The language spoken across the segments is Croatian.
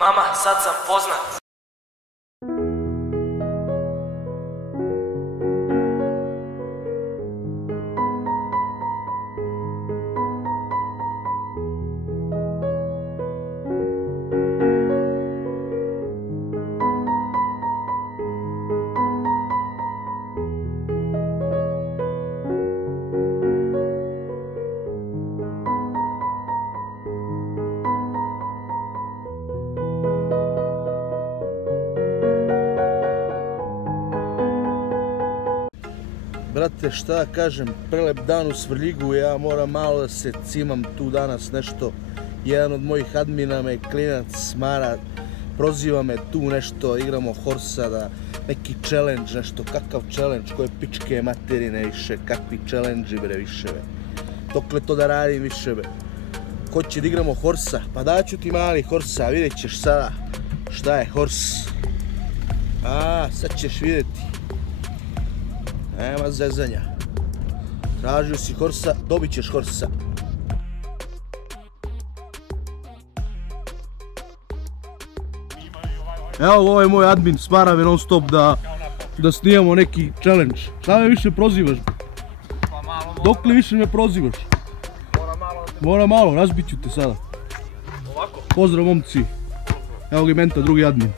Mama, sad sam poznat. Brate, šta kažem, prelep dan u Svrljigu, ja moram malo da se cimam tu danas nešto. Jedan od mojih admina me klinac smara, proziva me tu nešto, igramo horsa, da neki challenge, nešto, kakav challenge, koje pičke materine više, kakvi challenge bre više be. Dokle to da radim više be. Ko će da igramo horsa? Pa daću ti mali horsa, vidjet ćeš sada šta je hors. Sad ćeš vidjeti. Nema zezanja. Tražio si horsa, dobit ćeš horsa. Evo, ovo je moj admin, smara me non stop da snimamo neki challenge. Šta me više prozivaš? Dokle više me prozivaš? Mora malo, razbit ću te sada. Pozdrav momci. Evo ga Menta, drugi admin.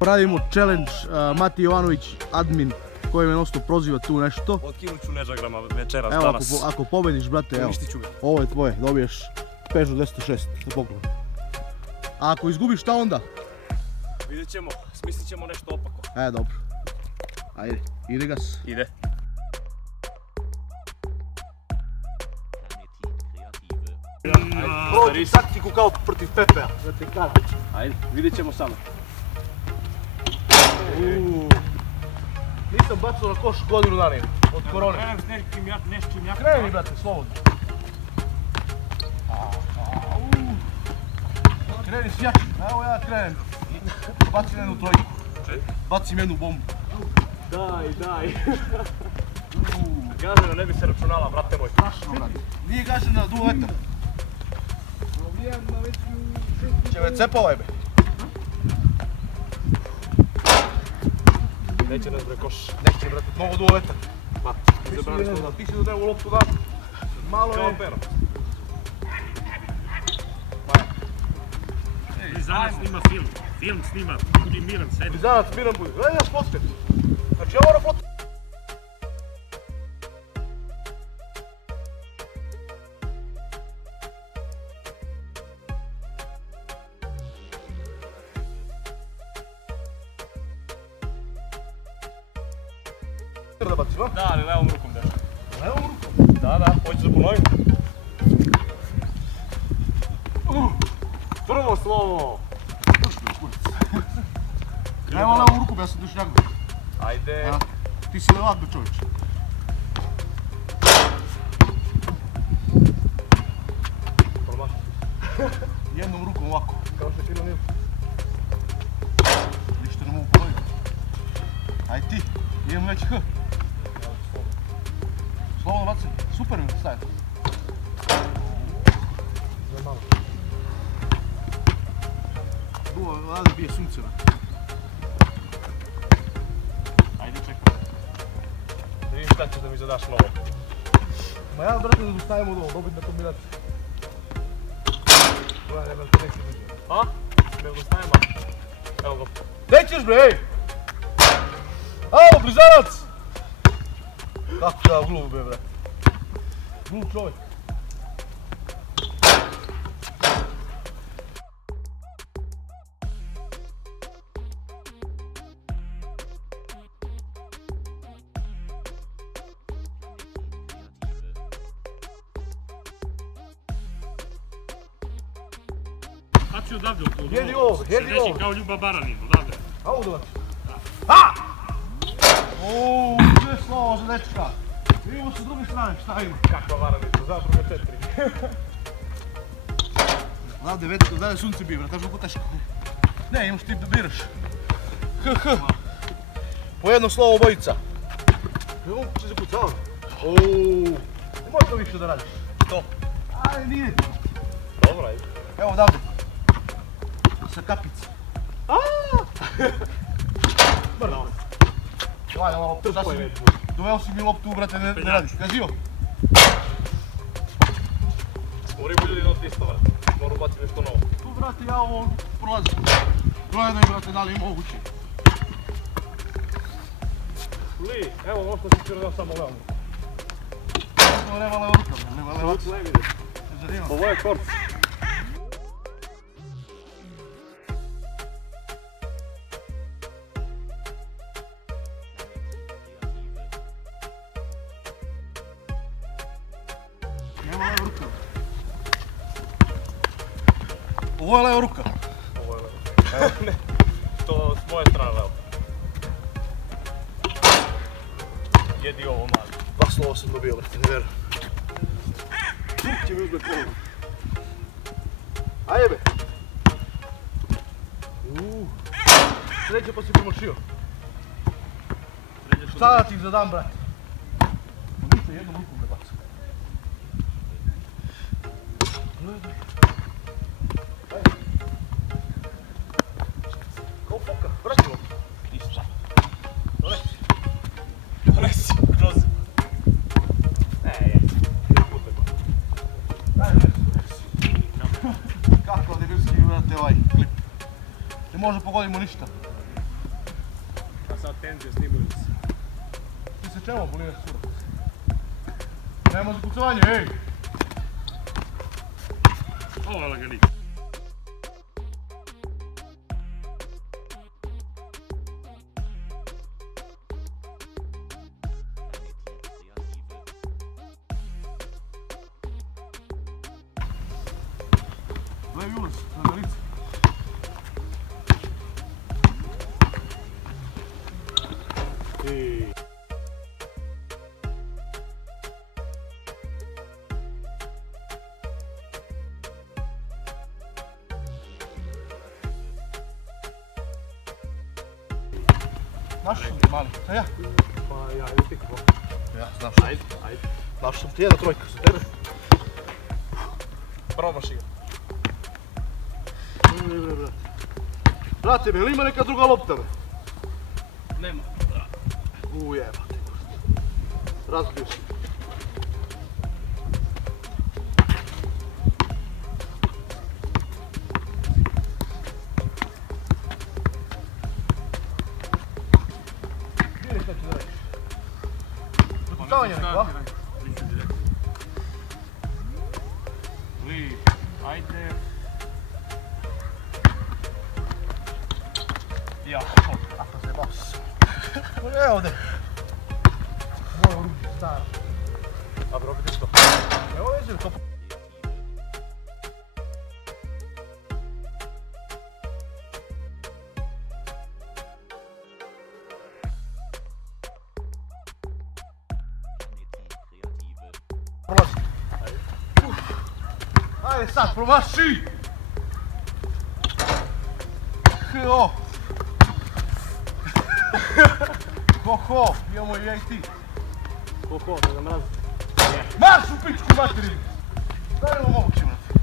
Radimo challenge, Mati Jovanović, admin, koji me non-stop proziva tu nešto. Otkinut ću Nežagrama večeras, evo, danas. Evo, ako pobediš, brate, evo, ovo je tvoje, dobiješ Peugeot 206 za poklon. A ako izgubiš, šta onda? Vidjet ćemo, smislit ćemo nešto opako. Dobro. Ajde, ide gas. Ide. Prođi taktiku kao protiv Pepea, da te kažem. Ajde, vidjet ćemo samo. Nisam bacao na koš godinu dana od korone. Krenem s nečim jakim. Kreni, brate, slobodno. Kreni s jačim, evo ja krenem. Bacim jednu trojku. Bacim jednu bombu. Daj. Gažena ne bi se računala, brate moj. Strašno, brate. Nije gažena na duo vetar. Će me cepa ovaj be. Neće nas bre koš. Neće, brate, mnogo duo vetar. Pa, ti si do nevu loptu da. Malo je. Pero. Bizanac snima film. Film snima, budi miran, sedi. Bizanac miran budi. Gledaj nas flotke. Znači ja moram flotke. Da bacim, a? Da, ali levom rukom deš. Levom rukom? Da, hoćeš da ponovim? Prvo slovo! Evo levom rukom, ja sam dušnjak. Ajde. Ti si levak be čovječ. Promaši. Jednom rukom ovako. Kao što ti nije. Ništa ne mogu ponoviti. Aj ti, idemo već H. Slobodno bacim, super mi stavim. Duo, ovdje bije sunce. Ajde čekaj. Da vidim šta ćeš da mi zadaš novo. Ma ja brate da stavimo od ovo, dobitna kombinacija. Brate, neće biti. A? Smijel da stavimo? Evo ga. Nećeš bre, ej! Alo, blizanac! Kako ja glup be, brate. Glup čovjek. Baci odavde od Jedi ovo, jedi ovo. Reći kao Ljuba Baranin, odavde. A ovo da baci. Ha! Sve slovo za dečka. Vidimo se s druge strane, šta ima? Kakva varanica, zadruga 4. Odavde sunce bije, brate, župo teško. Ne, imaš ti da biraš. Po jedno slovo obojica. Evo, će se kucavati. Nemoj to više da radiš. To. Ajde, nije. Dobro, ajde. Evo odavde. Sa kapice. Bravo. Gledaj, ova lopta, Trpo je već. doveo si mi loptu, brate, ne radiš. Ja živo. Mori bolje jedno od isto, brate. Moram ubaciti nešto novo. Tu, brate, ja ovo prolazim. Gledaj, brate, da li je moguće. Li, evo možda si ću samo veoma. Ovo nema leva ruka, nema leva ruka. Zanima. Ovo je kort. Nema leva ruka. Ovo je leva ruka. Ovo je leva. Evo, ne. To s moje strane leva. Jedi ovo mali. Dva slova sam dobio, brate, ne verujem. Čuk će mi uzme kolo. Ajde be. Sreće pa si promošio. Šta da ti zadam, brate? Ništa, jednom rukom me baca. Ajde. Kao foka, vrati loptu. Isto šta. Donesi. Donesi, kroz. Jesi. Putaj pa. Ajde, donesi. Kako debilski, brate, ovaj klip. Ne može pogodimo ništa. A sad tenzija snimaju se. Ti se čemu boliraš surac? Nema zakucavanje, ej! Ovo je laganik. Levi ulaz, na lice. Našao sam ti mali, to ja? Pa ja, idem ti kako. Ja, znaš što. Ajde. Našao sam ti jedna trojka za tebe. Promaši ga. Brate me, ili ima neka druga lopta me? Nema. Ujebate. Razbio si. Vidi šta ću da reći. Zakucavanje neko, a? Mislim direkt. Li, ajde. Ja, Ako se bos. Evo ovdje. Moje oružje, staro. a bro, vidiš to. Evo veđe to. Prolazi. Ajde sad, promaši! Ho! Ho, imamo i ja i ti. Koliko, ne da mrazi. Marš u pičku materiju! Da li ovo moguće, brate?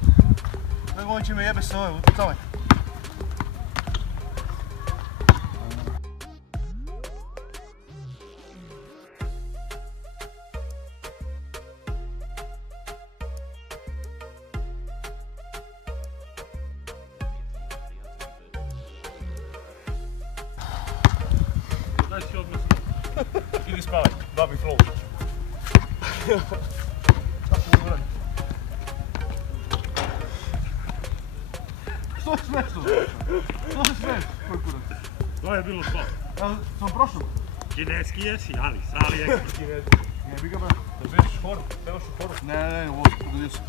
Nego on će me jebe sa ove upucavanje. Daj si odmah. Idi spavaj, babi flow. Šta ću ovo raditi? Što se smiješ to? Što se smiješ? Koji kurac? To je bilo to. Ja sam prošao. Kineski jesi, ali sali ekspert. Jebi ga, brate. Da vidiš horu, trebaš u horu. Ne, ovo se pogodio sam.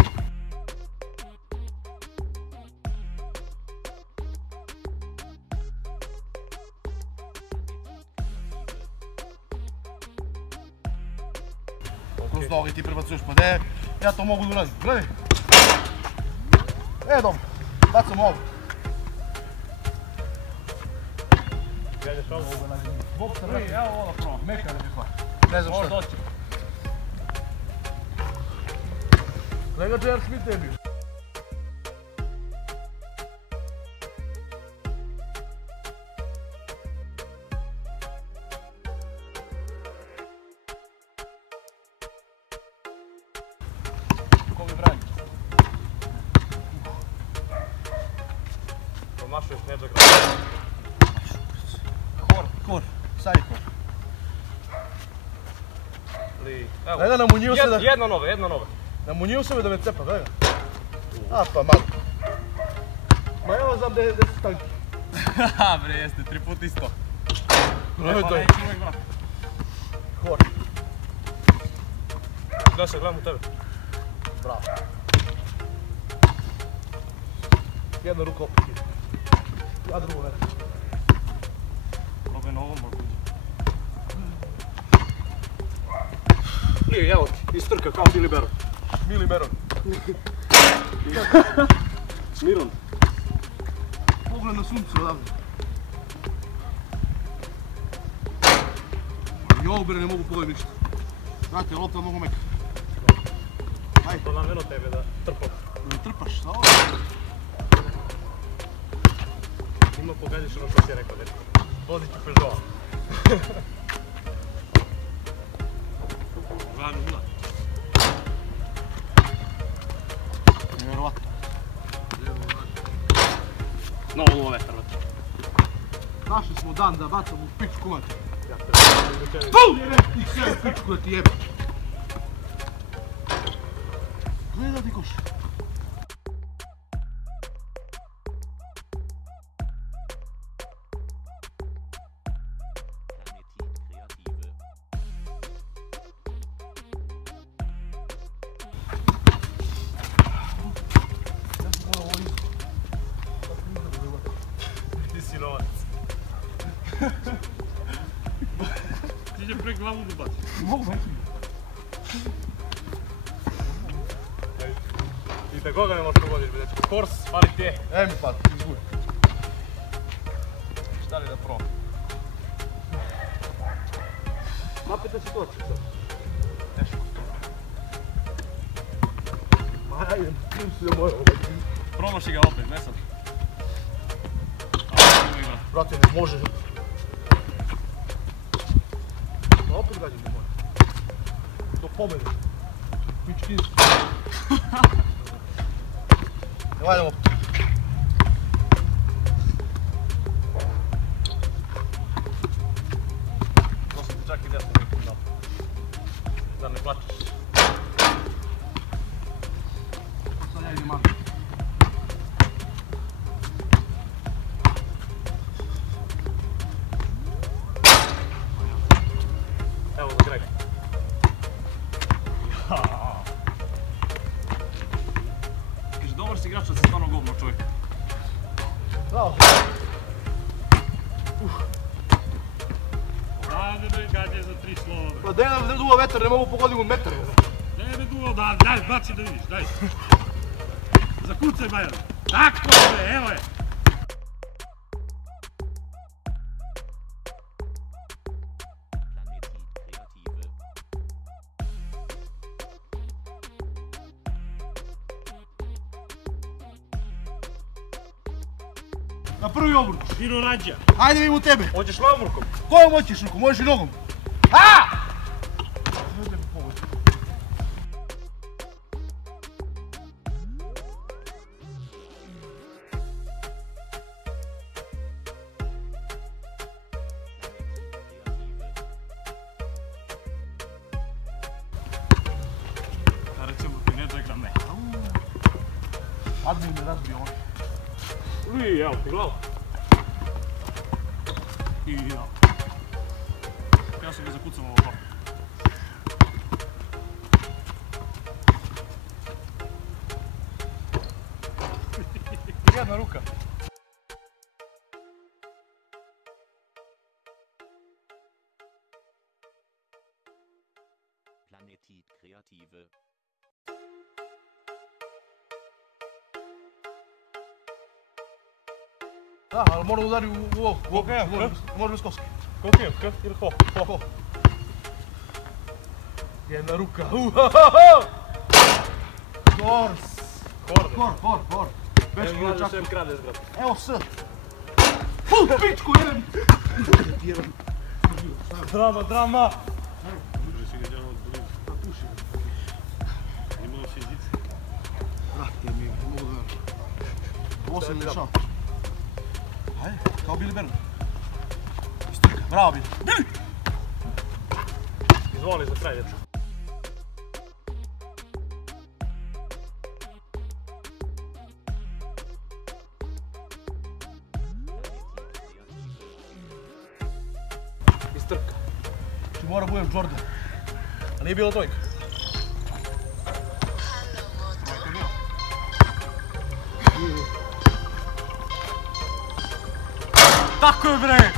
Kroz noge ti prebacuješ, pa ne, ja to mogu da uradim. Gledaj. Dobro, bacam ovo. Gledeš ovo? Boksa, Li, evo ovo da probam. Meka ne bih hvala. Ne znam Možda šta. doći. Kolega J.R. Smith je bio. Kobe Bryant. Promašuješ Nedža Grada. Kor, Sajko. Evo, Gledaj, namunio se da... jedna nova. Namunio se da me cepa, gledaj. A pa malo. Ma evo znam da je stanki. Haha bre, jeste, 3 puta isto. Gledaj to je. Kor. Gledaj se, gledam u tebe. Bravo. Jedna ruka opet ide. Ja drugo ne. Probaj na ovom mogu. Nije, evo ti, istrka kao Mili Beron. Mili Beron. Miron. Pogled na sunce odavde. I ovo bre ne mogu pogoditi ništa. Znate, lopta mogu meka. Ajde. To namjerno tebe da trpam. Ne trpaš, šta ovo? Ima pogađaš ono što si je rekao, dečko. Vozit ću Peugeot. 2-0. Nevjerovatno. Novo vetar, vetar. Našli smo dan da bacam u pičku mati. Ja te različevi. PUM! Jebe ti sve pičku da ti jebe. Gledaj ti koš. Ti si novac. Ti će pre glavu da baci. Mogu baci. I da koga ne možeš pogodiš, be dečko. Kors, fali ti je. Evo mi pati, izguj. Šta li da probam? Napeta situacija sad. Teško. Ma ajde, čim se da moja ovaj. Promaši ga opet, ne sad. Ali igra. Brate, ne može. Ma opet gađam ne može. Do pobjede. Pički isti. Ne valjamo. To sam ti čak i desno nekom dao. Da ne plačeš. Sad ja idem malo. Evo za kraj. Kaže, dobar si igrač, ali si stvarno govno čovjek. Bravo. Daj me gađe za 3 slova. Pa daj nam ne duva vetar, ne mogu pogoditi u metar. Daj me duo, daj, baci da vidiš, daj. Zakucaj Bajan. Tako je, evo je. Na prvi obruč. Miro Rađa. Ajde vidimo tebe. Hoćeš lamurkom? Kojom hoćeš rukom? Možeš i nogom. A! Ajde mi pogodi. Da rećemo ti ne igra me. Admin me razbio ovo. Uj, evo ti glava. I ja. Ja sam ga zakucam ovo. Jedna ruka. Planetit Kreative. Da, ali mora da udari u ovo. Može bez koske. Koliko je? K ili ho? Ho. Jedna ruka. For. Bečko na čaku. Kradeš, brate. Evo s. Pičku, jedan. Drama. Može si ga djelo od blizu. Puši. Imalo si žice. Brate mi, mogu da... Ovo se ne dešava. Ajde, kao Billy Bern. Istrka, bravo Billy. Billy! Izvoli za kraj, dječko. Istrka. Či mora budem Jordan. A nije bilo dvojka. Tako je, bre!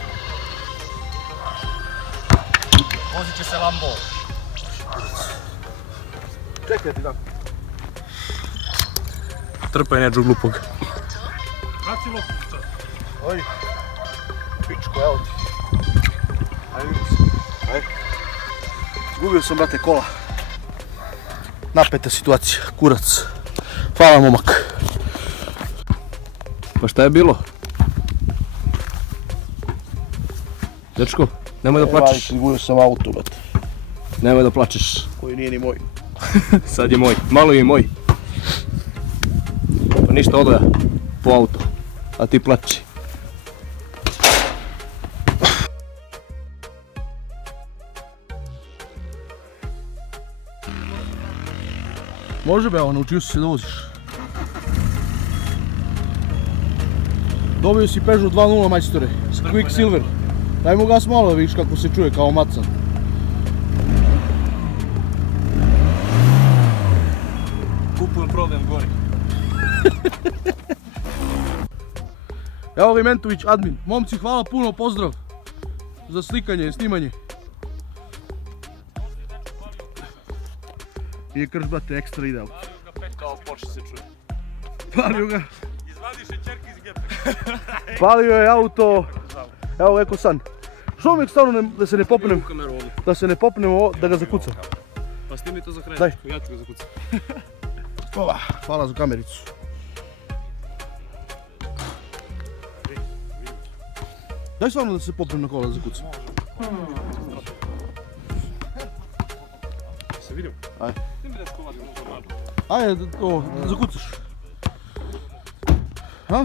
Vozit će se Lambo. Čekaj ti dan. Trpaj neđu glupog. Baci loptu čas. Oj. Pičko, evo ti. Ajde vidim se. Ajde. Zgubio sam, brate, kola. Napeta situacija, kurac. Hvala, momak. Pa šta je bilo? Dečko, nemoj da plačeš. Zgubio sam auto, brate. Nemoj da plačeš. Koji nije ni moj. Sad je moj. Malo je moj. Pa ništa, odo ja. Po auto. A ti plači. Može be, evo, naučio si se da voziš. Dobio si Peugeot 2.0 majstore, Quicksilver. Daj mu gas malo da vidiš kako se čuje kao macan. Kupujem, prodajem, gori. Evo ga Mentović, admin. Momci, hvala puno, pozdrav za slikanje i snimanje. Nije krš, brate, ekstra ide auto. Kao Porsche se čuje. Palio ga. Izvadi šećerke iz gepe. Palio je auto. Evo ga, eko san. Što uvijek stavno da se ne popnem, da se ne popnem ovo, da ga zakucam. Pa snimi to za kraj, Daj. ja ću ga zakucati. Hvala za kamericu. Daj stvarno da se popnem na kola da zakucam. Se vidim? Ajde. Ti mi dečko vadi u formatu. Ajde, da zakucaš. Ha?